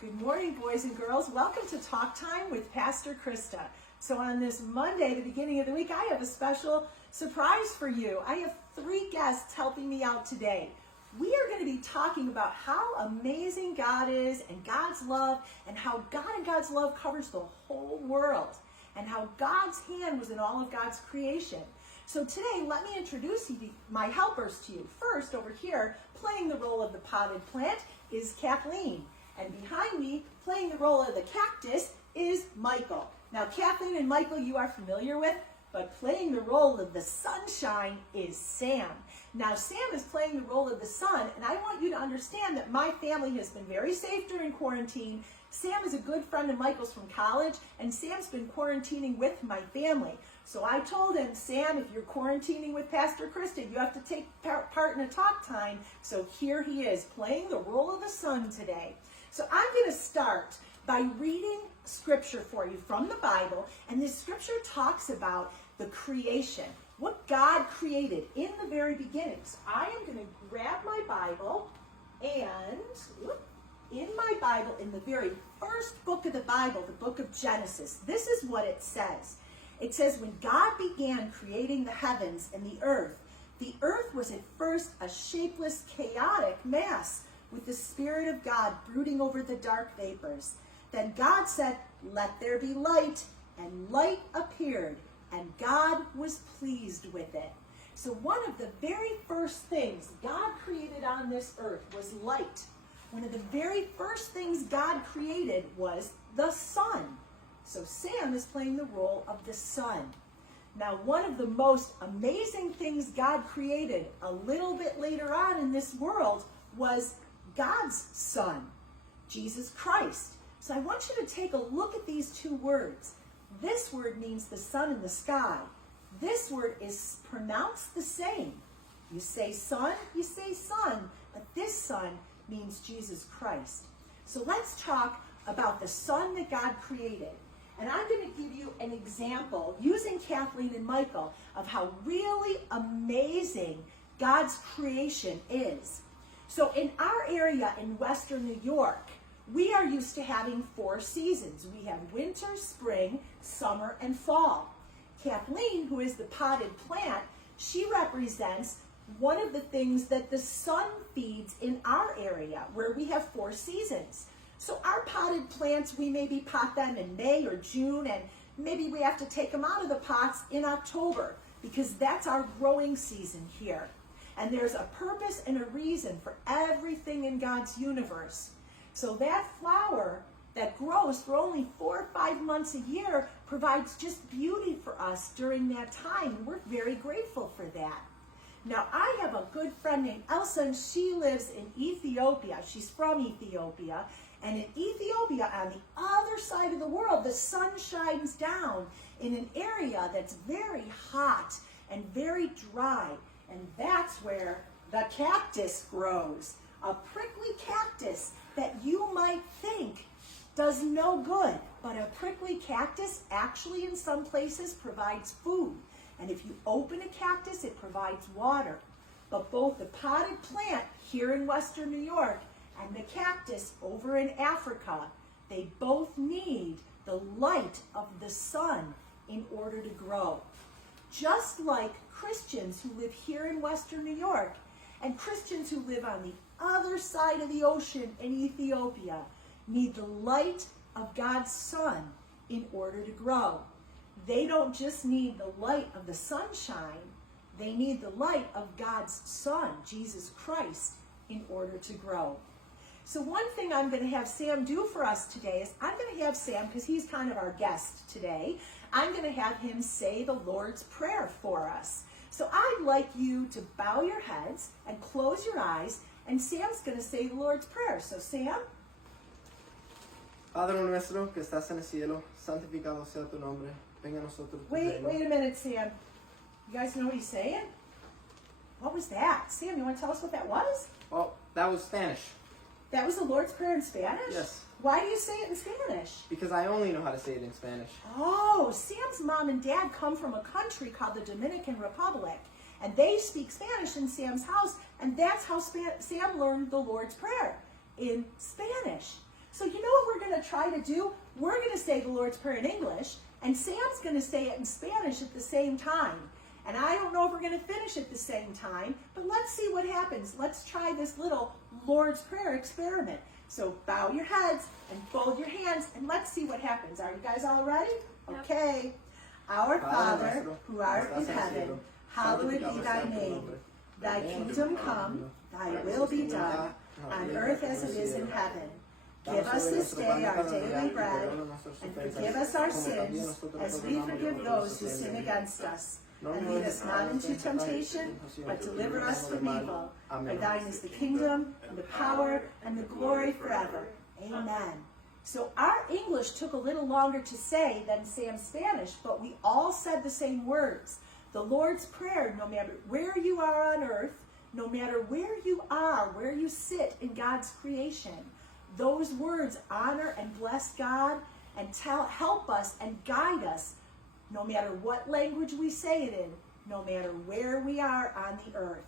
Good morning, boys and girls. Welcome to Talk Time with Pastor Krista. So on this Monday, the beginning of the week, I have a special surprise for you. I have 3 guests helping me out today. We are going to be talking about how amazing God is and God's love, and how God and God's love covers the whole world, and how God's hand was in all of God's creation. So today, let me introduce my helpers to you. First, over here, playing the role of the potted plant is Kathleen. And behind me, playing the role of the cactus, is Michael. Now, Kathleen and Michael you are familiar with, but playing the role of the sunshine is Sam. Now, Sam is playing the role of the sun, and I want you to understand that my family has been very safe during quarantine. Sam is a good friend of Michael's from college, and Sam's been quarantining with my family. So I told him, Sam, if you're quarantining with Pastor Krista, you have to take part in a talk time. So here he is, playing the role of the sun today. So I'm going to start by reading scripture for you from the Bible, and this scripture talks about the creation, what God created in the very beginning. So I am going to grab my Bible, and in my Bible, in the very first book of the Bible, the book of Genesis, this is what it says. It says, when God began creating the heavens and the earth was at first a shapeless, chaotic mass, with the Spirit of God brooding over the dark vapors. Then God said, let there be light, and light appeared, and God was pleased with it. So one of the very first things God created on this earth was light. One of the very first things God created was the sun. So Sam is playing the role of the sun. Now, one of the most amazing things God created a little bit later on in this world was God's Son, Jesus Christ. So I want you to take a look at these 2 words. This word means the sun in the sky. This word is pronounced the same. You say sun, you say sun, but this sun means Jesus Christ. So let's talk about the sun that God created. And I'm going to give you an example using Kathleen and Michael of how really amazing God's creation is. So in our area in Western New York, we are used to having 4 seasons. We have winter, spring, summer, and fall. Kathleen, who is the potted plant, she represents one of the things that the sun feeds in our area, where we have 4 seasons. So our potted plants, we maybe pot them in May or June, and maybe we have to take them out of the pots in October, because that's our growing season here. And there's a purpose and a reason for everything in God's universe. So that flower that grows for only 4 or 5 months a year provides just beauty for us during that time. And we're very grateful for that. Now, I have a good friend named Elsa, and she lives in Ethiopia. She's from Ethiopia. And in Ethiopia, on the other side of the world, the sun shines down in an area that's very hot and very dry. And that's where the cactus grows. A prickly cactus that you might think does no good. But a prickly cactus actually in some places provides food. And if you open a cactus, it provides water. But both the potted plant here in Western New York and the cactus over in Africa, they both need the light of the sun in order to grow. Just like Christians who live here in Western New York and Christians who live on the other side of the ocean in Ethiopia need the light of God's sun in order to grow. They don't just need the light of the sunshine, they need the light of God's Son, Jesus Christ, in order to grow. So one thing I'm going to have Sam do for us today is I'm going to have Sam, because he's kind of our guest today, I'm going to have him say the Lord's Prayer for us. So I'd like you to bow your heads and close your eyes, and Sam's going to say the Lord's Prayer. So Sam? Padre nuestro que estás en el cielo, santificado sea tu nombre. Venga a nosotros tu Wait reino. a minute, Sam. You guys know what he's saying? What was that? Sam, you want to tell us what that was? Oh, that was Spanish. That was the Lord's Prayer in Spanish? Yes. Why do you say it in Spanish? Because I only know how to say it in Spanish. Oh, Sam's mom and dad come from a country called the Dominican Republic. And they speak Spanish in Sam's house. And that's how Sam learned the Lord's Prayer, in Spanish. So you know what we're going to try to do? We're going to say the Lord's Prayer in English, and Sam's going to say it in Spanish at the same time. And I don't know if we're going to finish at the same time, but let's see what happens. Let's try this little Lord's Prayer experiment. So bow your heads and fold your hands, and let's see what happens. Are you guys all ready? Yep. Okay. Our Father, who art in heaven, hallowed be thy name. Thy kingdom come, thy will be done, on earth as it is in heaven. Give us this day our daily bread, and forgive us our sins, as we forgive those who sin against us. And lead us not into temptation, but deliver us from evil. For thine is the kingdom, and the power, and the glory forever. Amen. So our English took a little longer to say than Sam's Spanish, but we all said the same words. The Lord's Prayer, no matter where you are on earth, no matter where you are, where you sit in God's creation, those words honor and bless God and help us and guide us, no matter what language we say it in, no matter where we are on the earth.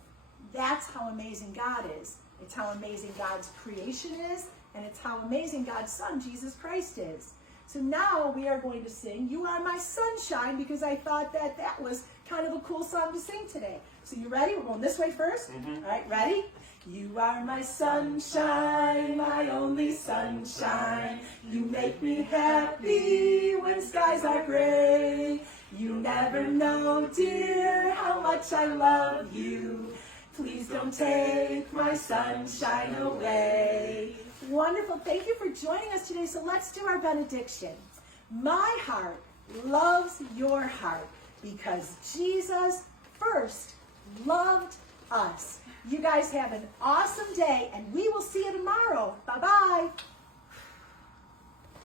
That's how amazing God is. It's how amazing God's creation is, and it's how amazing God's Son, Jesus Christ, is. So now we are going to sing You Are My Sunshine, because I thought that that was kind of a cool song to sing today. So you ready? We're going this way first. All right, ready? You are my sunshine, my only sunshine. You make me happy when skies are gray. You never know, dear, how much I love you. Please don't take my sunshine away. Wonderful. Thank you for joining us today. So let's do our benediction. My heart loves your heart because Jesus first loved us. You guys have an awesome day, and we will see you tomorrow. Bye-bye.